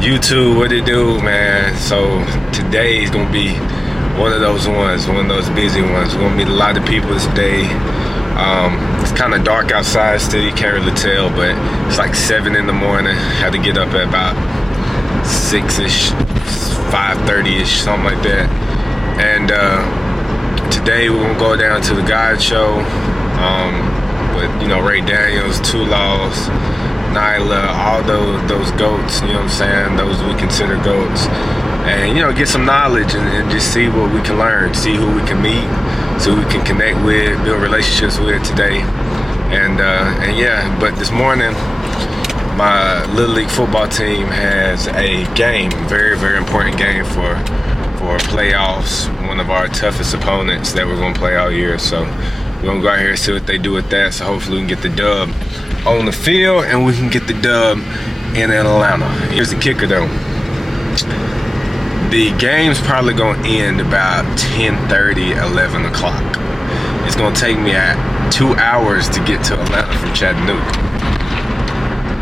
YouTube, what it do, man? So today is gonna be one of those busy ones. There's gonna be a lot of people today. It's kind of dark outside still, you can't really tell, but it's like 7 in the morning. Had to get up at about 6-ish, 5:30-ish, something like that. And today we're gonna go down to the God show with, Ray Daniels, Two Laws, Nyla, all those goats, you know what I'm saying, those we consider goats, and get some knowledge and just see what we can learn, see who we can meet, so we can connect with, build relationships with today. And yeah, but this morning my Little League football team has a game, very, very important game for playoffs, one of our toughest opponents that we're going to play all year. So we're going to go out here and see what they do with that. So hopefully we can get the dub on the field and we can get the dub in Atlanta. Here's the kicker though. The game's probably going to end about 10:30, 11 o'clock. It's going to take me 2 hours to get to Atlanta from Chattanooga.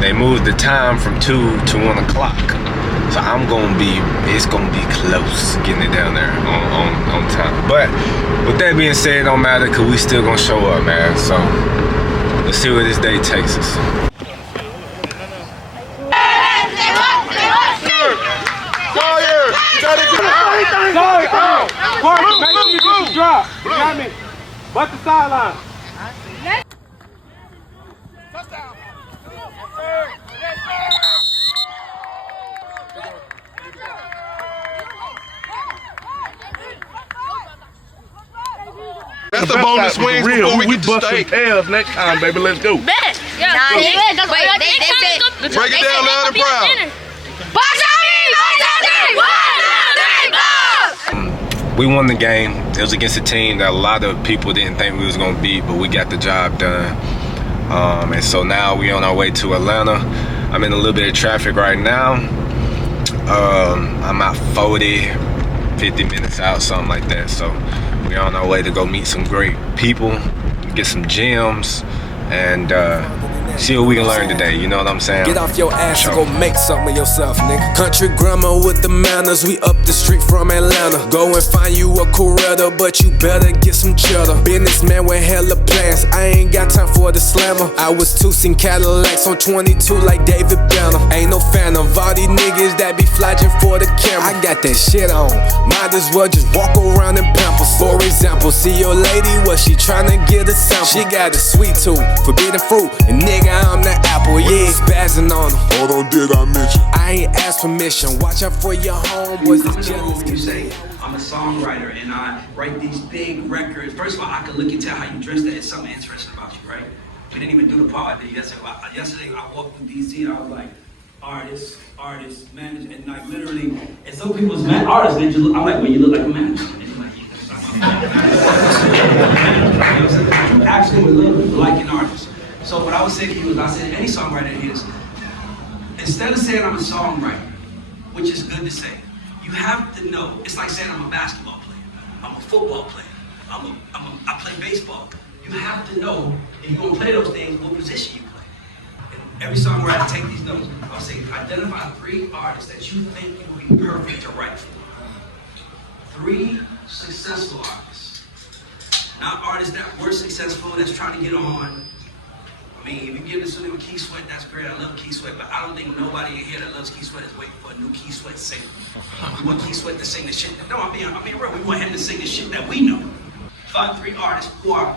They moved the time from 2 to 1 o'clock. So it's gonna be close getting it down there on time. But with that being said, it don't matter because we still gonna show up, man. So let's see where this day takes us. Make sure you get the drop. You got me? Butt the sideline. Touchdown. That's the bonus wings before we get to steak. Tails next time, baby. Let's go. Bet. Yeah. Break it down loud and proud. We won the game. It was against a team that a lot of people didn't think we was gonna beat, but we got the job done. And so now we on our way to Atlanta. I'm in a little bit of traffic right now. I'm out 50 minutes out, something like that. So we're on our way to go meet some great people, get some gems, and see what we can learn today, you know what I'm saying? Get off your ass and go make something of yourself, nigga. Country grandma with the manners, we up the street from Atlanta. Go and find you a Coretta, but you better get some cheddar. Businessman with hella plans, I ain't got time for the slammer. I was toosing Cadillacs on 22 like David Banner. Ain't no fan of all these niggas that be flashing for the camera. I got that shit on, might as well just walk around in Pampers. For example, see your lady, what she tryna get a sample. She got a sweet tooth, forbidden fruit, and nigga, I'm the apple, yeah, spazzing on them. Hold on, did I mention? I ain't asked permission, watch out for your homeboys, it's jealous. You say, I'm a songwriter and I write these big records. First of all, I can look and tell how you dress that. It's something interesting about you, right? We didn't even do the part yesterday. Yesterday, I walked through DC and I was like, artist, manager, and like literally, and some people's artists, they just look, I'm like, well, you look like a manager. And they're like, you actually would look like an artist. So what I would say to you is, I said any songwriter is, instead of saying I'm a songwriter, which is good to say, you have to know, it's like saying I'm a basketball player, I'm a football player, I play baseball. You have to know, if you're gonna play those things, what position you play. And every songwriter, take these notes. I'll say, identify 3 artists that you think you would be perfect to write for. 3 successful artists. Not artists that were successful, that's trying to get on. I mean, if you give this to me with Keith Sweat, that's great. I love Keith Sweat, but I don't think nobody in here that loves Keith Sweat is waiting for a new Keith Sweat single. We want Keith Sweat to sing the shit. No, I'm being real. We want him to sing the shit that we know. Find 3 artists who are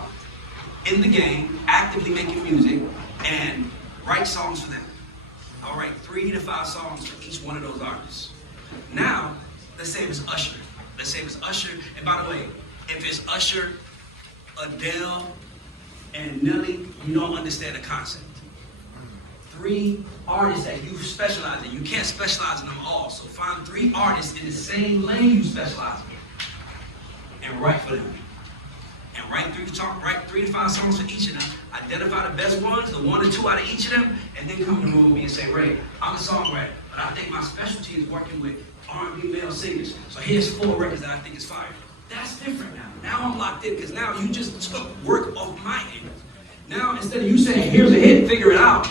in the game, actively making music, and write songs for them. All right, 3 to 5 songs for each one of those artists. Now, let's say it was Usher. And by the way, if it's Usher, Adele, and Nelly, you don't understand the concept. 3 artists that you specialize in. You can't specialize in them all. So find 3 artists in the same lane you specialize in and write for them. And write 3 to 5 songs for each of them. Identify the best ones, the 1 or 2 out of each of them, and then come in the room with me and say, Ray, I'm a songwriter, but I think my specialty is working with R&B male singers. So here's 4 records that I think is fire. That's different now. Now I'm locked in because now you just took work off my end. Now instead of you saying, here's a hit, figure it out.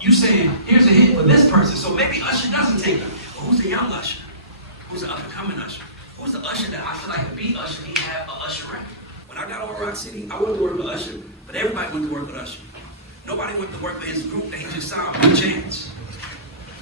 you saying, here's a hit for this person, so maybe Usher doesn't take them. But who's the young Usher? Who's the up-and-coming Usher? Who's the Usher that I feel like could be Usher? He had a Usher record. When I got on Rock City, I went to work with Usher, but everybody went to work with Usher. Nobody went to work with his group that he just signed, One Chance.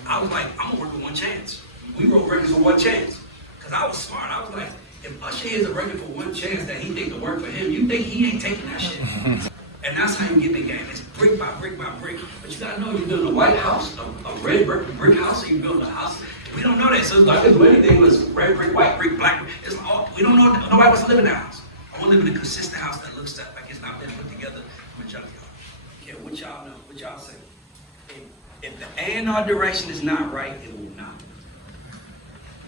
I was like, I'm gonna work with One Chance. We wrote records for One Chance. Cause I was smart. I was like, if Usher hears a record for One Chance that he think to work for him, you think he ain't taking that shit? And that's how you get the game. It's brick by brick by brick. But you gotta know you're building a White House, a red brick house, or you build a house. We don't know that. So it's like if anything was red brick, white brick, black brick. It's all, we don't know. Nobody wants to live in that house. I want to live in a consistent house that looks like it's not been put together from a junkyard. Yeah, what y'all know? What y'all say? If the A&R direction is not right, it will not.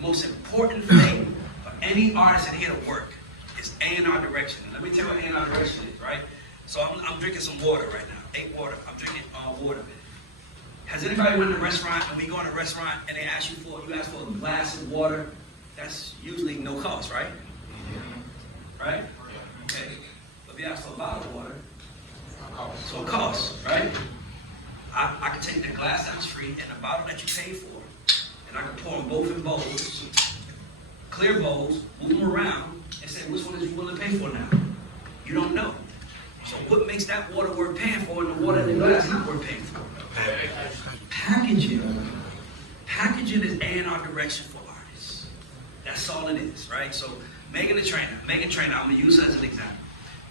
Most important thing for any artist in here to work is A&R direction. Let me tell you what A&R direction is, right? So I'm drinking some water right now. 8 water. I'm drinking water. Has anybody went to a restaurant and we go in a restaurant and they ask you for a glass of water? That's usually no cost, right? Right? Okay. But if you ask for a bottle of water, so it costs, right? I can take that glass that was free and the bottle that you paid for, and I can pour them both in bowls, clear bowls, move them around, and say, which one is you willing to pay for now? You don't know. So what makes that water worth paying for and the water in the glass not worth paying for? Packaging. Packaging is A&R direction for artists. That's all it is, right? So Megan the Trainer, I'm gonna use her as an example.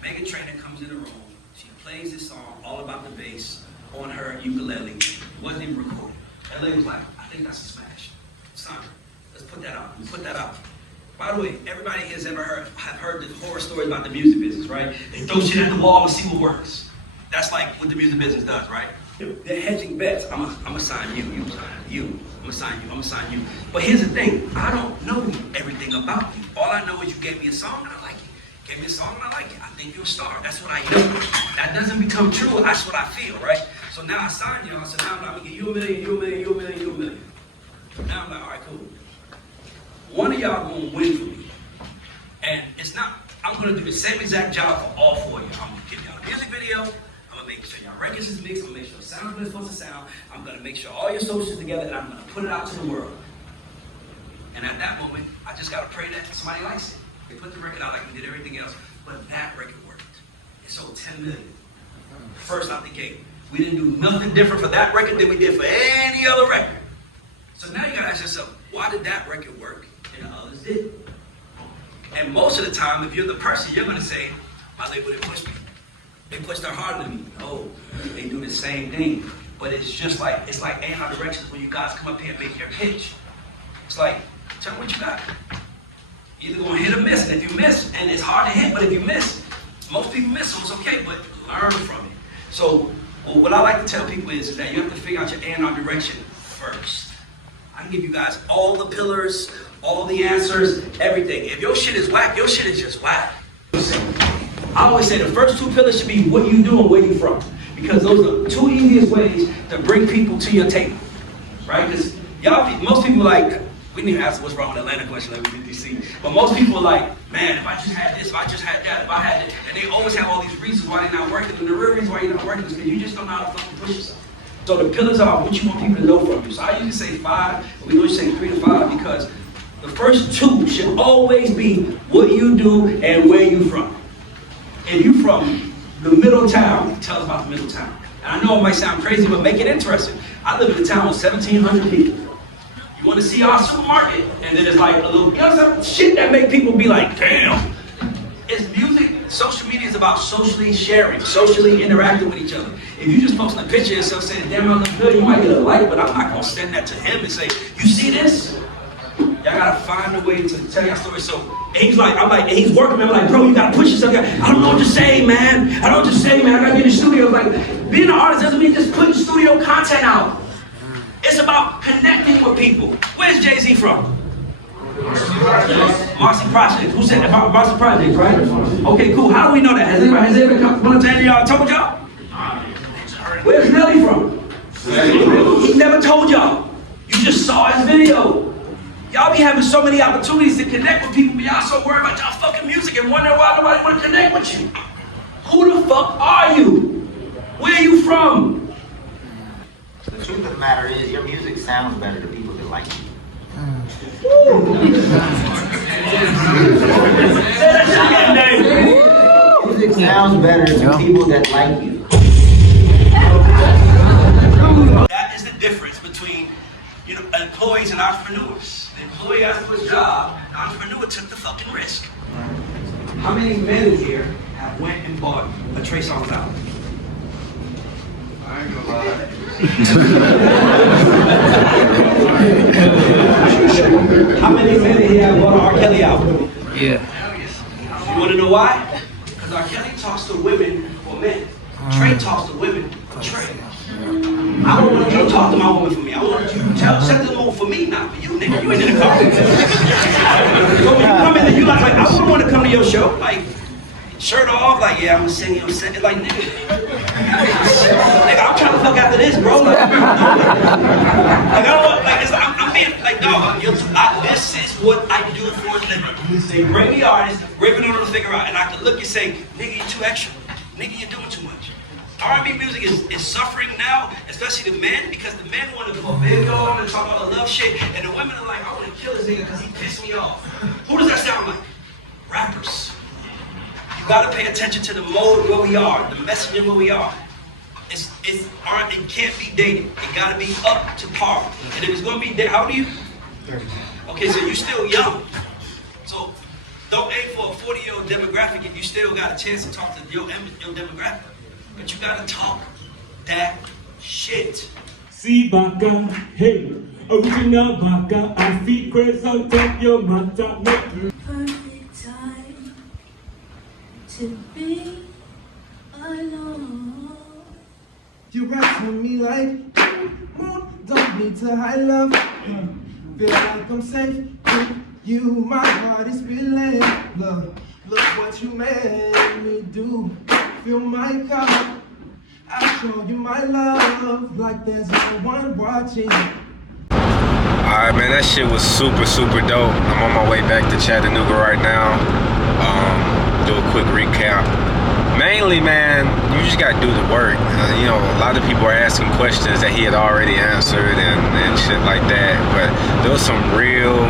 Megan Trainer comes in the room, she plays this song, All About the Bass, on her ukulele. It wasn't even recorded. That lady was like, I think that's a smash. Son, let's put that out. Put that out. By the way, everybody has ever heard the horror stories about the music business, right? They throw shit at the wall and see what works. That's like what the music business does, right? They're hedging bets. I'm gonna sign you, you sign you. I'm gonna sign you, I'm gonna sign you. But here's the thing, I don't know everything about you. All I know is you gave me a song and I like it. Gave me a song and I like it. I think you're a star. That's what I know. That doesn't become true. That's what I feel, right? So now I signed y'all. So now I'm gonna give you $1 million, you $1 million, you $1 million, you $1 million. So now I'm like, all right, cool. One of y'all gonna win for me. And it's not, I'm gonna do the same exact job for all 4 of you. I'm gonna give y'all a music video. I'm gonna make sure y'all records is mixed. I'm gonna make sure the sound is supposed to sound. I'm gonna make sure all your socials together and I'm gonna put it out to the world. And at that moment, I just gotta pray that somebody likes it. We put the record out like we did everything else, but that record worked. It sold 10 million. First out the gate. We didn't do nothing different for that record than we did for any other record. So now you gotta ask yourself, why did that record work and the others didn't? And most of the time, if you're the person, you're gonna say, my label didn't push me. They pushed her harder than me. No, they do the same thing. But it's just like, it's like A&R directions when you guys come up here and make your pitch. It's like, tell me what you got. You're either gonna hit or miss, and if you miss, and it's hard to hit, but if you miss, most people miss, so it's okay, but learn from it. So, what I like to tell people is that you have to figure out your A&R direction first. I can give you guys all the pillars, all the answers, everything. If your shit is whack, your shit is just whack. I always say the first 2 pillars should be what you do and where you from. Because those are the 2 easiest ways to bring people to your table. Right? Because most people like, we didn't even ask what's wrong with Atlanta question like we did DC. But most people are like, man, if I just had this, if I just had that, if I had it. And they always have all these reasons why they're not working. And the real reason why you're not working is because you just don't know how to fucking push yourself. So the pillars are what you want people to know from you. So I usually say 5, but we usually say 3 to 5 because the first 2 should always be what you do and where you from. If you from the middle town, tell us about the middle town. And I know it might sound crazy, but make it interesting. I live in a town with 1,700 people. You want to see our supermarket? And then it's like a little, you know, some shit that make people be like, damn. It's music. Social media is about socially sharing, socially interacting with each other. If you just posting a picture of yourself saying, damn, I look good, you might get a like, but I'm not going to send that to him and say, you see this? Y'all got to find a way to tell your story. So he's like, I'm like, he's working, man. I'm like, bro, you got to push yourself. I don't know what to say, man. I don't know what to say, man. I got to get in the studio. Like, being an artist doesn't mean just putting studio content out. It's about connecting with people. Where's Jay-Z from? Marcy Project. Who said that? Marcy Project, right? Okay, cool. How do we know that? Has anybody come to any of y'all told y'all? Where's Nelly from? He never told y'all. You just saw his video. Y'all be having so many opportunities to connect with people, but y'all so worried about y'all fucking music and wondering why nobody want to connect with you. Who the fuck are you? Where are you from? truth of the matter is, your music sounds better to people that like you. Music sounds better to people that like you. That is the difference between, employees and entrepreneurs. The employee asked for a job, the entrepreneur took the fucking risk. How many men in here have went and bought a Trey Songz album? I ain't gonna lie. How many men in here have bought an R. Kelly album? Yeah. You wanna know why? Because R. Kelly talks to women for men. Trey talks to women for Trey. I don't want you to talk to my woman for me. I want you to set the mood for me, not for you, nigga. You ain't in the car. So when you come in and you like, I wouldn't want to come to your show, like, shirt off, like, yeah, I'm gonna sing your set. Like, nigga, I'm trying to fuck after this, bro. Like, I don't want, like, I'm being, like, dog, this is what I do for a living. They bring me artists, ripping on them to figure out, and I can look and say, nigga, you're too extra. Nigga, you're doing too much. R&B music is suffering now, especially the men, because the men want to put video on and talk about the love shit, and the women are like, I want to kill this nigga because he pissed me off. Who does that sound like? Rappers. You gotta pay attention to the mode where we are, the messaging where we are. It can't be dated. It gotta be up to par. And if it's gonna be dated, how old are you? 30. Okay, so you're still young. So don't aim for a 40-year-old demographic if you still got a chance to talk to your demographic. But you gotta talk that shit. See baka, hey, original baka, I see crazy on top your mata. Perfect time to be alone. You rest with me like moon, don't need to hide love. Feel like I'm safe with you, my heart is feeling love. Look what you made me do. Feel my cup. I show you my love like there's no one watching. Alright, man, that shit was super, super dope. I'm on my way back to Chattanooga right now. Do a quick recap. Mainly, man, you just gotta do the work. A lot of people are asking questions that he had already answered and shit like that. But there was some real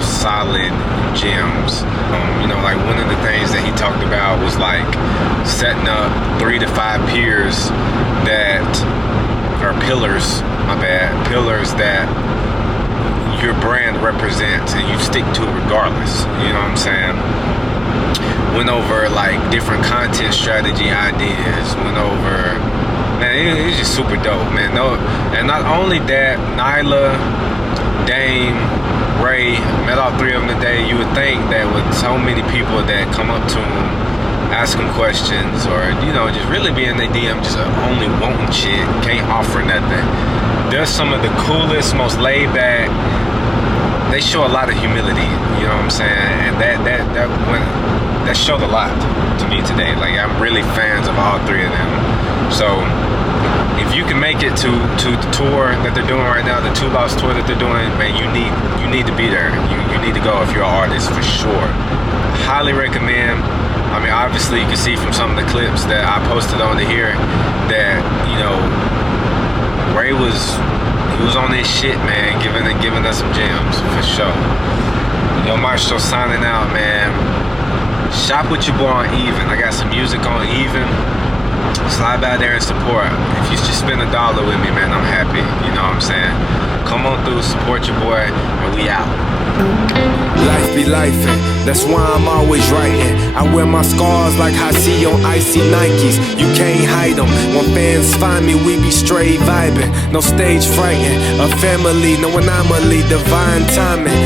solid gems. Like one of the things that he talked about was like setting up 3 to 5 pillars that your brand represents, and you stick to it regardless. You know what I'm saying? Went over like different content strategy ideas. Went over, man, it's just super dope, man. No, and not only that, Nyla, Dame, Ray, met all 3 of them today. You would think that with so many people that come up to him, ask him questions, or just really be in their DM, just only wanting shit, can't offer nothing. They're some of the coolest, most laid back. They show a lot of humility. You know what I'm saying? And that showed a lot to me today. Like, I'm really fans of all 3 of them. So if you can make it to the tour that they're doing right now, the 2 Lost tour that they're doing, man, you need to be there. You need to go if you're an artist, for sure. Highly recommend. I mean, obviously you can see from some of the clips that I posted on here that, Ray was on this shit, man, giving us some gems, for sure. Miestro signing out, man. Shop with your boy on Even. I got some music on Even. Slide by there and support. If you just spend $1 with me, man, I'm happy. You know what I'm saying? Come on through, support your boy, and we out. Life be lifing, that's why I'm always writing. I wear my scars like I see on icy Nikes. You can't hide them. When fans find me, we be straight vibing. No stage frightened. A family, knowing I'ma lead divine timing.